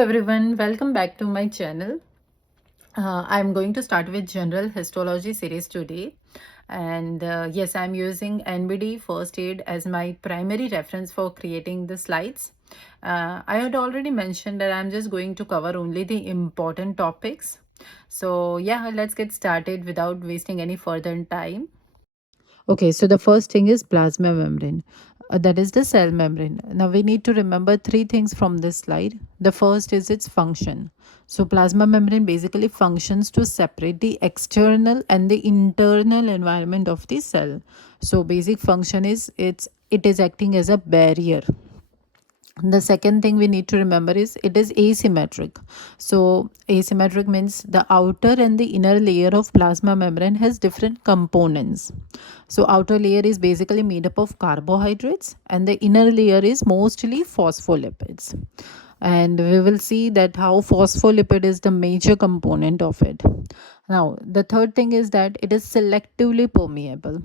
Everyone, welcome back to my channel. I'm going to start with general histology series today. And yes, I'm using NBD first aid as my primary reference for creating the slides. I had already mentioned that I'm just going to cover only the important topics. So yeah, let's get started without wasting any further time. Okay, so the first thing is plasma membrane. That is the cell membrane. Now we need to remember three things from this slide. The first is its function. So plasma membrane basically functions to separate the external and the internal environment of the cell. So basic function is it is acting as a barrier. The second thing we need to remember is it is asymmetric. So asymmetric means the outer and the inner layer of plasma membrane has different components. So outer layer is basically made up of carbohydrates and the inner layer is mostly phospholipids. And we will see that how phospholipid is the major component of it. Now the third thing is that it is selectively permeable.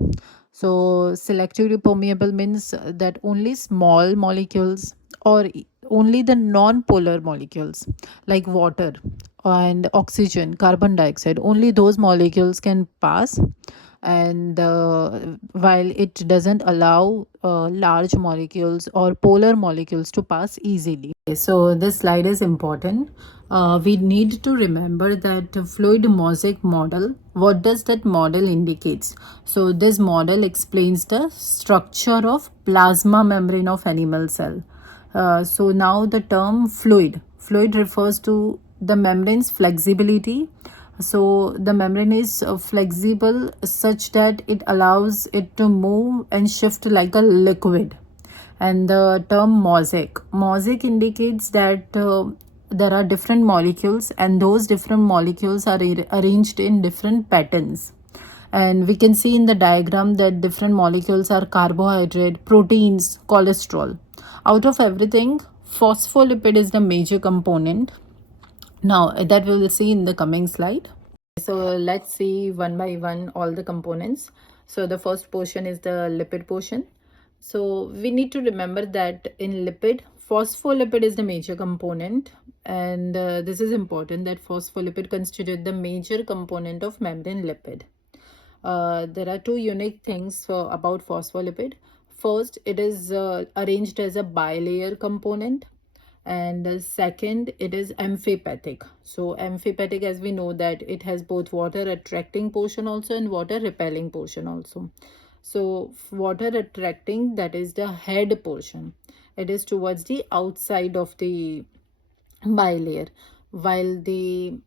So selectively permeable means that only small molecules or only the non-polar molecules like water and oxygen, carbon dioxide, only those molecules can pass, and while it doesn't allow large molecules or polar molecules to pass easily. So this slide is important. We need to remember that fluid mosaic model. What does that model indicates? So this model explains the structure of plasma membrane of animal cell. So now the term fluid refers to the membrane's flexibility. So the membrane is flexible such that it allows it to move and shift like a liquid. And the term mosaic indicates that there are different molecules and those different molecules are arranged in different patterns. And we can see in the diagram that different molecules are carbohydrate, proteins, cholesterol. Out of everything, phospholipid is the major component. Now that we will see in the coming slide. So let's see one by one all the components. So the first portion is the lipid portion. So we need to remember that in lipid, phospholipid is the major component, and this is important that phospholipid constitute the major component of membrane lipid. There are two unique things about phospholipid. First, it is arranged as a bilayer component, and the second, it is amphipathic. So amphipathic, as we know, that it has both water attracting portion also and water repelling portion also. So water attracting, that is the head portion, it is towards the outside of the bilayer, while the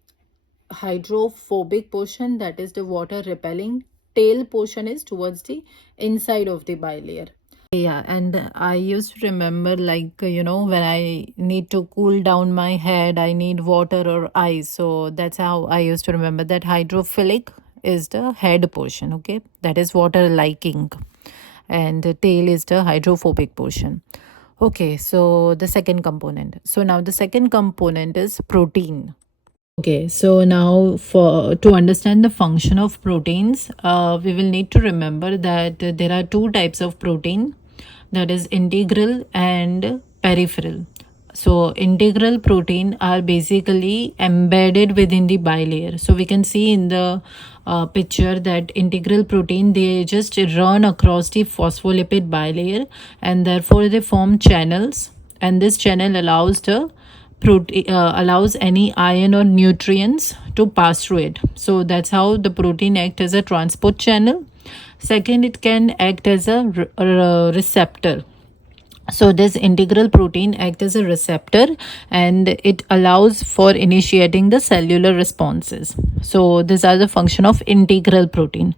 hydrophobic portion, that is the water repelling tail portion, is towards the inside of the bilayer. Yeah, and I used to remember, like, when I need to cool down my head, I need water or ice. So that's how I used to remember that hydrophilic is the head portion, okay? That is water liking, and the tail is the hydrophobic portion. Okay, so the second component. So now the second component is protein. Okay, so now for to understand the function of proteins, we will need to remember that there are two types of protein, that is integral and peripheral. So integral protein are basically embedded within the bilayer. So we can see in the picture that integral protein, they just run across the phospholipid bilayer, and therefore they form channels, and this channel allows the allows any ion or nutrients to pass through it. So that's how the protein act as a transport channel. Second, it can act as a receptor. So this integral protein act as a receptor, and it allows for initiating the cellular responses. So these are the function of integral protein.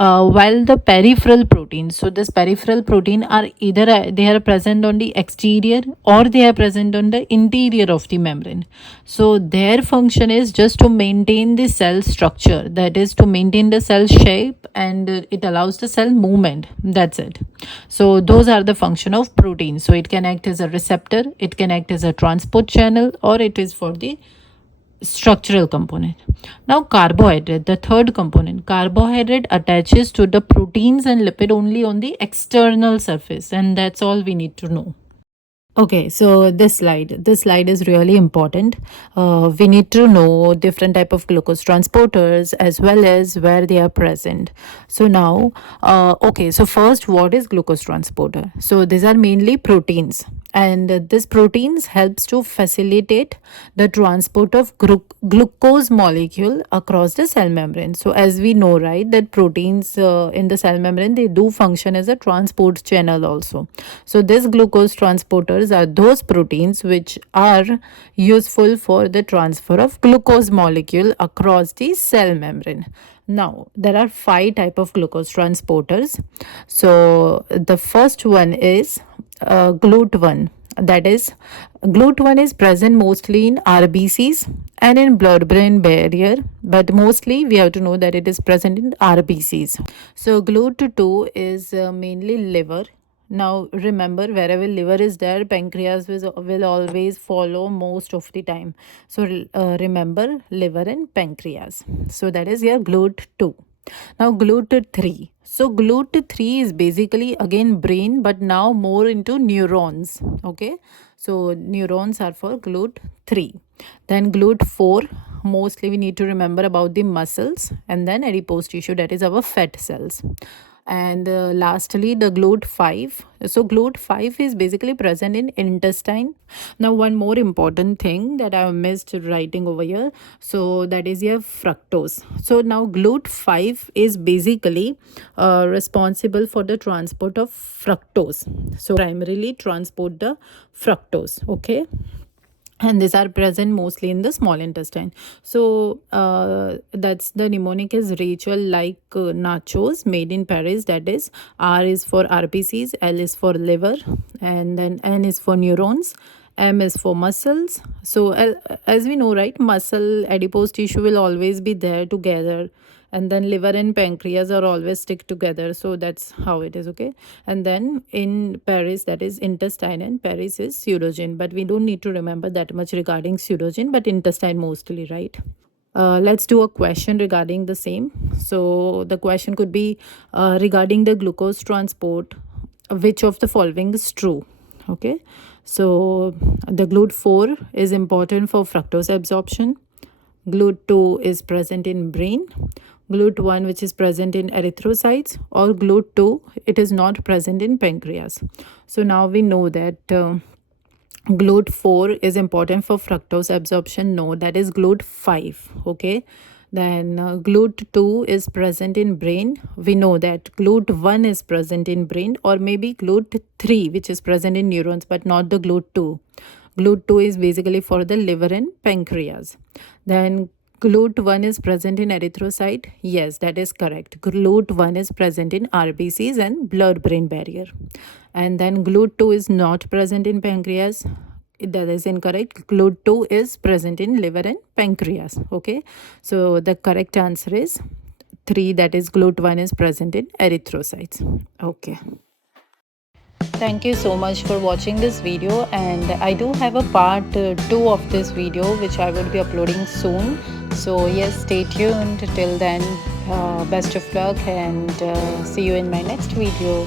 While the peripheral protein, so this peripheral protein are either they are present on the exterior or they are present on the interior of the membrane. So their function is just to maintain the cell structure, that is to maintain the cell shape, and it allows the cell movement. That's it. So those are the function of protein. So it can act as a receptor, it can act as a transport channel, or it is for the structural component. Now carbohydrate, the third component. Carbohydrate attaches to the proteins and lipid only on the external surface, and that's all we need to know. Okay, so this slide is really important. We need to know different type of glucose transporters as well as where they are present. So now, okay, so first, what is glucose transporter? So these are mainly proteins, and this proteins helps to facilitate the transport of glucose molecule across the cell membrane. So as we know, right, that proteins in the cell membrane, they do function as a transport channel also. So these glucose transporters are those proteins which are useful for the transfer of glucose molecule across the cell membrane. Now there are five type of glucose transporters. So the first one is GLUT1. That is, GLUT1 is present mostly in RBCs and in blood-brain barrier, but mostly we have to know that it is present in RBCs. So GLUT2 is mainly liver. Now remember, wherever liver is there, pancreas will always follow most of the time. So remember liver and pancreas. So that is your GLUT2. Now GLUT3. So GLUT3 is basically again brain, but now more into neurons. Okay. So neurons are for GLUT3. Then GLUT4, mostly we need to remember about the muscles, and then adipose tissue, that is our fat cells. And lastly, the GLUT5. So GLUT5 is basically present in intestine. Now one more important thing that I missed writing over here, so that is your fructose. So now GLUT5 is basically responsible for the transport of fructose. So primarily transport the fructose. Okay, and these are present mostly in the small intestine. So that's the mnemonic is ritual like nachos made in Paris. That is, R is for RPCs, L is for liver, and then N is for neurons, M is for muscles. So as we know, right, muscle adipose tissue will always be there together, and then liver and pancreas are always stick together. So that's how it is. Okay, and then in Paris, that is intestine, and Paris is pseudogen, but we don't need to remember that much regarding pseudogen, but intestine mostly, right? Let's do a question regarding the same. So the question could be regarding the glucose transport, which of the following is true? Okay, so the GLUT4 is important for fructose absorption. GLUT2 is present in brain. GLUT1, which is present in erythrocytes, or GLUT2, it is not present in pancreas. So now we know that GLUT4 is important for fructose absorption. No, that is GLUT5. Okay, then GLUT2 is present in brain. We know that GLUT1 is present in brain, or maybe GLUT3, which is present in neurons, but not the GLUT2. GLUT2 is basically for the liver and pancreas. Then GLUT1 is present in erythrocyte. Yes, that is correct. GLUT1 is present in RBCs and blood-brain barrier. And then GLUT2 is not present in pancreas. That is incorrect. GLUT2 is present in liver and pancreas. Okay, so the correct answer is 3. That is, GLUT1 is present in erythrocytes. Okay. Thank you so much for watching this video, and I do have a part 2 of this video which I will be uploading soon. So yes, stay tuned. Till then, best of luck, and see you in my next video.